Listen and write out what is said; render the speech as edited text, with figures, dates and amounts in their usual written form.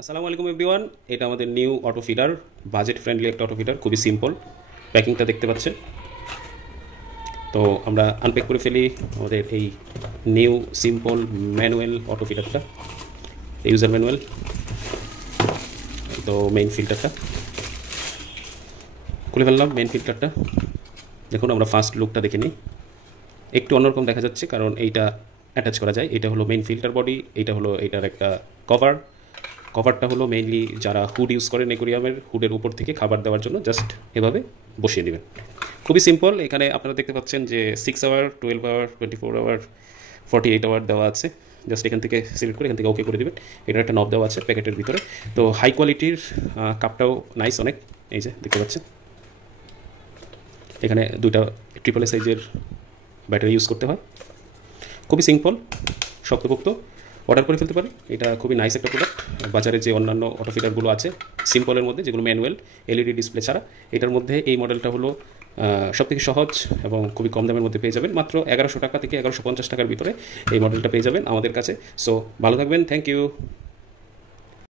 আসসালামু আলাইকুম এভরিওয়ান। এটা আমাদের new auto feeder, budget friendly একটা অটো ফিডার, খুবই সিম্পল। প্যাকিংটা দেখতে পাচ্ছেন। তো আমরা আনপ্যাক করে ফেলি আমাদের এই নিউ সিম্পল ম্যানুয়াল অটো ফিডারটা, ইউজার ম্যানুয়াল। তো মেইন ফিল্টারটা খুলে ফেললাম। মেইন ফিল্টারটা দেখুন, আমরা ফার্স্ট লুকটা দেখে নিই। একটু অন্যরকম দেখা যাচ্ছে কারণ এইটা অ্যাটাচ করা যায়। এটা হলো মেইন ফিল্টার বডি, এইটা হলো এইটার একটা কভার। কভারটা হলো মেইনলি যারা হুড ইউজ করেন অ্যাকোরিয়ামের, হুডের উপর থেকে খাবার দেওয়ার জন্য জাস্ট এভাবে বসিয়ে দেবেন। খুবই সিম্পল। এখানে আপনারা দেখতে পাচ্ছেন যে 6 আওয়ার, 12 আওয়ার, 24 আওয়ার, 48 আওয়ার দেওয়া আছে। জাস্ট এখান থেকে সিলেক্ট করে এখান থেকে ওকে করে দেবেন। এটার একটা নব দেওয়া আছে প্যাকেটের ভিতরে। তো হাই কোয়ালিটির কাপটাও নাইস অনেক। এই যে দেখতে পাচ্ছেন, এখানে দুইটা ট্রিপল এ সাইজের ব্যাটারি ইউজ করতে হয়। খুবই সিম্পল, শক্তপোক্ত। অর্ডার করে ফেলতে পারেন। এটা খুবই নাইস একটা প্রোডাক্ট। বাজারে যে অন্যান্য অটো ফিডারগুলো আছে সিম্পলের মধ্যে, যেগুলো ম্যানুয়াল এলইডি ডিসপ্লে ছাড়া, এটার মধ্যে এই মডেলটা হলো সবথেকে সহজ এবং খুবই কম দামের মধ্যে পেয়ে যাবেন। মাত্র 1100 টাকা থেকে 1150 টাকার ভিতরে এই মডেলটা পেয়ে যাবেন আমাদের কাছে। সো ভালো থাকবেন, থ্যাংক ইউ।